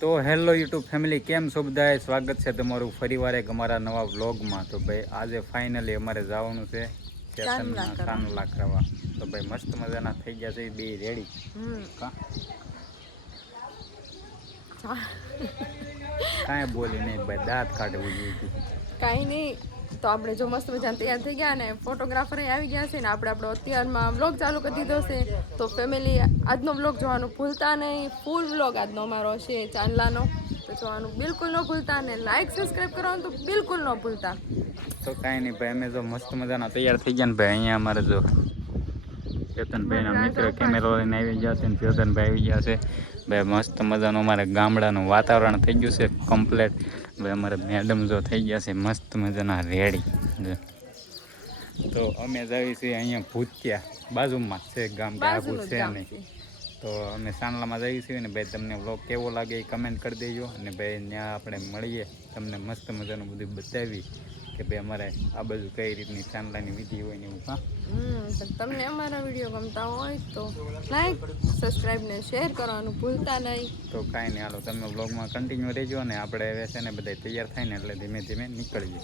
તો hello YouTube family કેમ છો બધાએ સ્વાગત છે તમારું ફરીવાર એક અમારા નવા વ્લોગમાં. તો ભાઈ આજે ફાઇનલી અમારે જવાનું છે કાન સાનું લાકરાવા તો ભાઈ મસ્ત મજાના થઈ ગયા છે બે રેડી હમ. કાંઈ બોલી નહીં ભાઈ દાંત કાઢવું જોઈએ કાંઈ નહીં. તો આપણે જો મસ્ત મજા તૈયાર થઈ ગયા ને ફોટોગ્રાફર આવી ગયા છે ને આપણે આપણો અત્યારમાં વ્લોગ ચાલુ કરી દીધો છે. તો ફેમિલી આજનો વ્લોગ જોવાનું ભૂલતા નહીં. ફૂલ વ્લોગ આજનો અમારો છે ચાંદલાનો. તો જોવાનું બિલકુલ ન ભૂલતા ને લાઇક સબસ્ક્રાઈબ કરવાનું તો બિલકુલ ન ભૂલતા. તો કાંઈ નહીં ભાઈ અમે જો મસ્ત મજાના તૈયાર થઈ ગયા ને ભાઈ અહીંયા અમારે જો ચેતનભાઈના મિત્ર કેમેરો લઈને આવી ગયા છે ને ચેતનભાઈ આવી ગયા છે. ભાઈ મસ્ત મજાનું અમારે ગામડાનું વાતાવરણ થઈ ગયું છે કમ્પ્લેટ ભાઈ અમારે મેડમ જો થઈ ગયા છે મસ્ત મજાના રેડી તો અમે જઈએ છીએ અહીંયા ભૂતિયા બાજુમાં છે ગામ આગું છે નહીં. તો અમે સાંડલામાં જઈએ છીએ ને ભાઈ તમને વ્લોગ કેવો લાગે એ કમેન્ટ કરી દેજો અને ભાઈ ત્યાં આપણે મળીએ તમને મસ્ત મજાનું બધું બતાવી કે ભાઈ અમારે આ બધું કઈ રીતની ચાંદલાની વિધિ હોય ને એવું હા? તમને અમારા વીડિયો ગમતા હોય તો લાઈક સબસ્ક્રાઈબ ને શેર કરવાનું ભૂલતા નહીં. તો કાંઈ નહીં હાલો તમે વ્લોગમાં કન્ટિન્યુ રહેજો ને આપણે હવે છે ને બધા તૈયાર થાય ને એટલે ધીમે ધીમે નીકળીએ.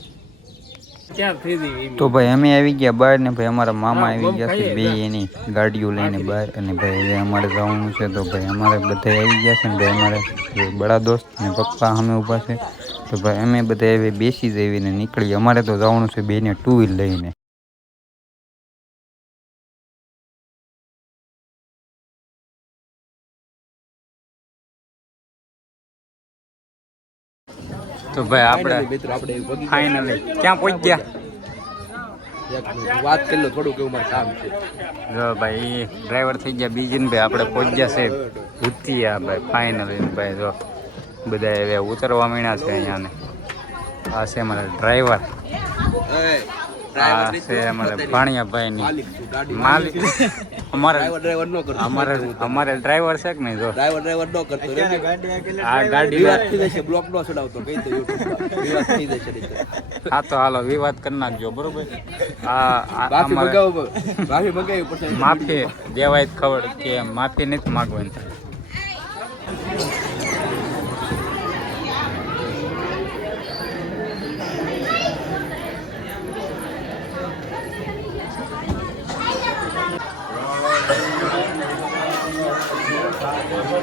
તો ભાઈ અમે આવી ગયા બહાર ને ભાઈ અમારા મામા આવી ગયા છે બે એની ગાડીઓ લઈને બહાર અને ભાઈ હવે અમારે જવાનું છે તો ભાઈ અમારે બધા આવી ગયા છે ને ભાઈ અમારે બડા દોસ્ત ને પપ્પા અમે ઊભા છે. તો ભાઈ અમે બધા હવે બેસી જઈને નીકળી અમારે તો જવાનું છે બેને ટુ વ્હીલ લઈને. તો ભાઈ આપણે મિત્રો આપણે ફાઇનલી ક્યાં પહોંચ્યા? ગયા. વાત કરી લો થોડું કેવું મારે કામ છે. જો ભાઈ ડ્રાઈવર થઈ ગયા બીજી ને ભાઈ આપણે પહોંચ્યા છે. ભૂતિયા ભાઈ ફાઇનલી ભાઈ જો. બધા હવે ઉતરવા માંડ્યા છે અહીંયા ને. આ છે અમારા ડ્રાઈવર. આ છે અમારા ભાણિયાભાઈ ની માલિક છું અમારે ડ્રાઈવર ડ્રાઈવર અમારે અમારે ડ્રાઈવર છે કે નહીં જો? ડ્રાઈવર ડ્રાઈવર નો કરતો. આ ગાડી વિવાદ થઈ જશે બ્લોક નો ચડાવતો. કહી દો વિવાદ થઈ જશે હા તો. હાલો વિવાદ કરી નાખજો બરોબર? આ માફી મગાવો માફી મગાવી પડશે. માફી દેવાય જ ખબર કે માફી નથી માગવાની.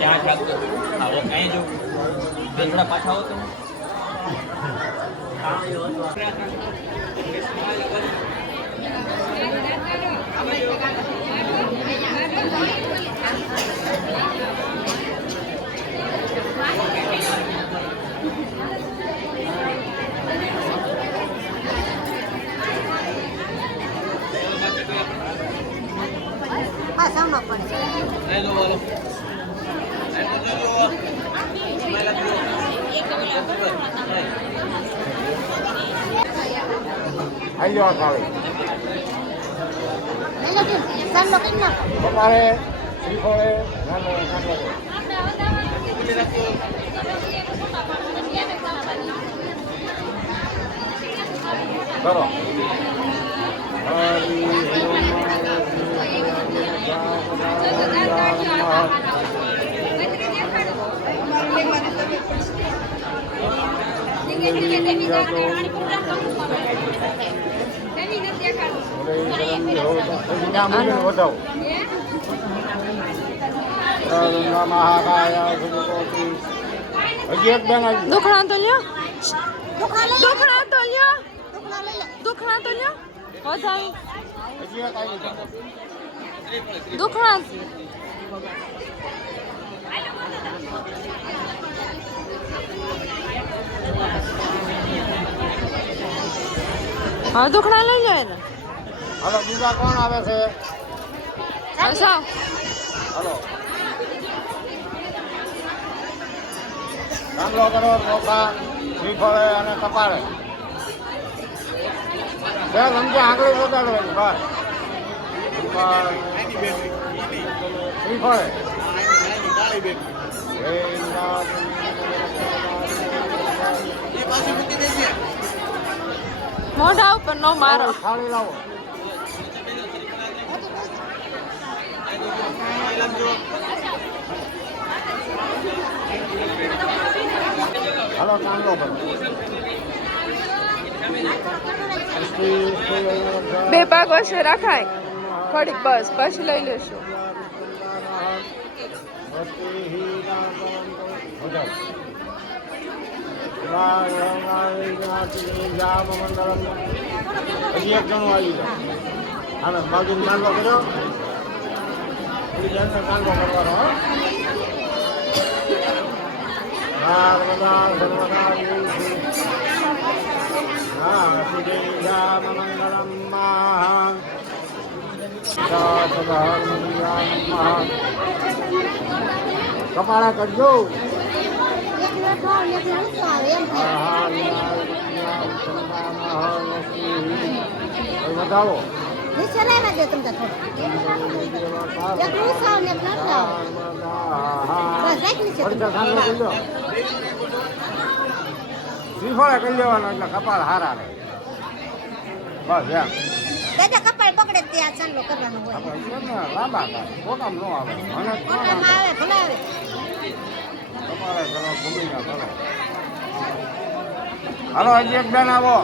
ત્યાં જ રાખજો. હવે ક્યાંય જવું પાછા આવો તમે. હા સામા પડે હેલો બોલો આવી જવા ખાલી તમારે શ્રીફળે કરો હરી દુખણા તો લ્યો દુખણા તો લ્યો દુખણા તો લ્યો દુખણા હા દુખણા લઈ જાય ને હાલો બીજા કોણ આવે છે? અચ્છા હલો. રામલો કરો ચોખા શ્રીફળે અને કપાળે. બે સમજે આંગળી એની બસ. શ્રીફળે. હે નાથ. મોઢા ઉપર નો મારો. થાળી લાવો. હાલો કાંદો બે પાક વર્ષે રખાય. થોડીક બસ પછી લઈ લેશું. હજી એક જણું આવી જાય હાલો બાજુ કાંદો કર્યો બીજાને કાંદો કરવાનો કપાળા કરજો. વધાવો શ્રીફળા કરી લેવાનો એટલે કપાળ રહે બસ કપાળ પકડે ત્યાં ચાંદલો કરવાનું હોય લાંબા હાલો હજી એક બેન આવો.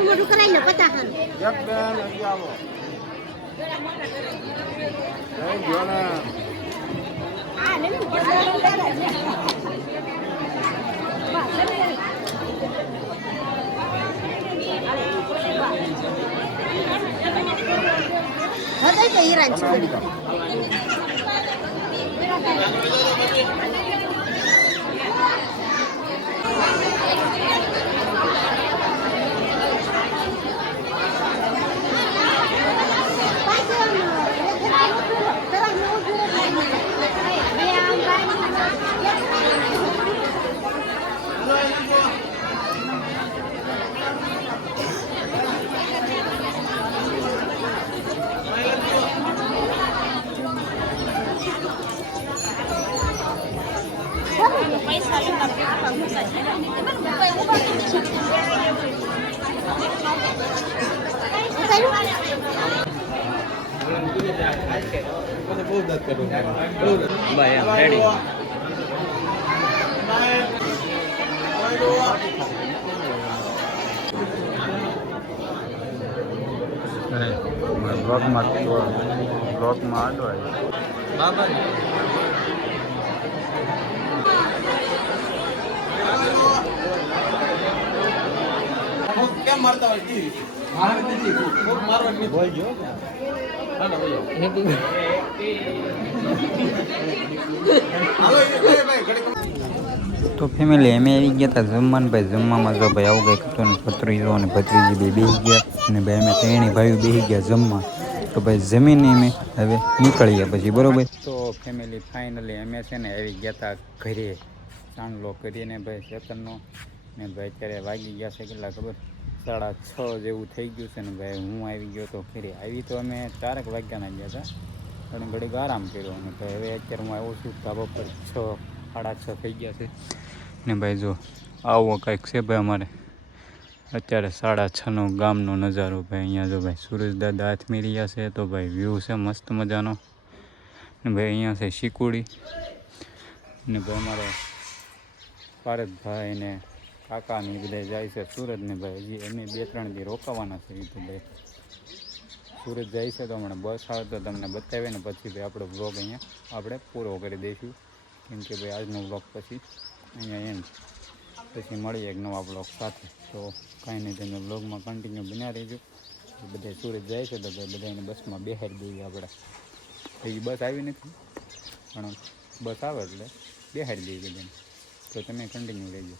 મોટું કરાવી લો પચાસ એક બેન હજી આવો ભાઈ રેડી બ્લોકમાં બ્લોકમાં આડવાય બાબા એ જો ને હૃદય તો નથી એમ રેડી બ્લોકમાં બ્લોકમાં અડવાય તો ફેમિલી અમે આવી ગયા હતા જમવાનું. ભાઈ જમવામાં જો ભાઈ આવું કંઈક હતું ને ભત્રીજો અને ભત્રીજી બે બેસી ગયા અને ભાઈ અમે ત્રણેય ભાઈઓ બેસી ગયા જમવા. તો ભાઈ જમીને અમે હવે નીકળી ગયા પછી બરોબર? તો ફેમિલી ફાઇનલી અમે છે ને આવી ગયા હતા ઘરે. ચાંદલો કરીને ભાઈ ચેતનનો ને ભાઈ અત્યારે વાગી ગયા છે કેટલા ખબર? સાડા છ જેવું થઈ ગયું છે ને ભાઈ, હું આવી ગયો તો ઘરે આવી તો અમે ચારેક વાગ્યાના ગયા હતા, પણ ઘડીક આરામ કર્યો અને ભાઈ, હવે અત્યારે હું આવ્યો છું ધાબા પર છ, સાડા છ થઈ ગયા છે. ને ભાઈ, જો, આવો કંઈક છે ભાઈ અમારે. અત્યારે સાડા છનો ગામનો નજારો ભાઈ, અહીંયા જો ભાઈ સુરજ દાદા હાથમી રહ્યા છે, તો ભાઈ વ્યૂ છે મસ્ત મજાનો. ને ભાઈ, અહીંયા છે શીકુડી. ને ભાઈ, અમારે પારસભાઈ ને કાકા ને એ બધા જાય છે સુરત ને ભાઈ. હજી એમને બે ત્રણ દી રોકાવાના છે એ તો સુરત જાય છે તો હમણાં બસ આવે તો તમને બતાવે ને પછી ભાઈ આપણો બ્લોગ અહીંયા આપણે પૂરો કરી દઈશું. કેમ કે ભાઈ આજનો બ્લોગ પછી અહીંયા એમ. પછી મળીએ એક નવા બ્લોગ સાથે. તો કાંઈ નહીં, તમે બ્લોગમાં કન્ટિન્યુ બન્યા રહેજો. બધા સુરત જાય છે તો ભાઈ બધાને બસમાં બેહારી દઈએ આપણે. હજી બસ આવી નથી, પણ બસ આવે એટલે બેહારી દઈએ બધાને તો તમે કન્ટિન્યુ રહેજો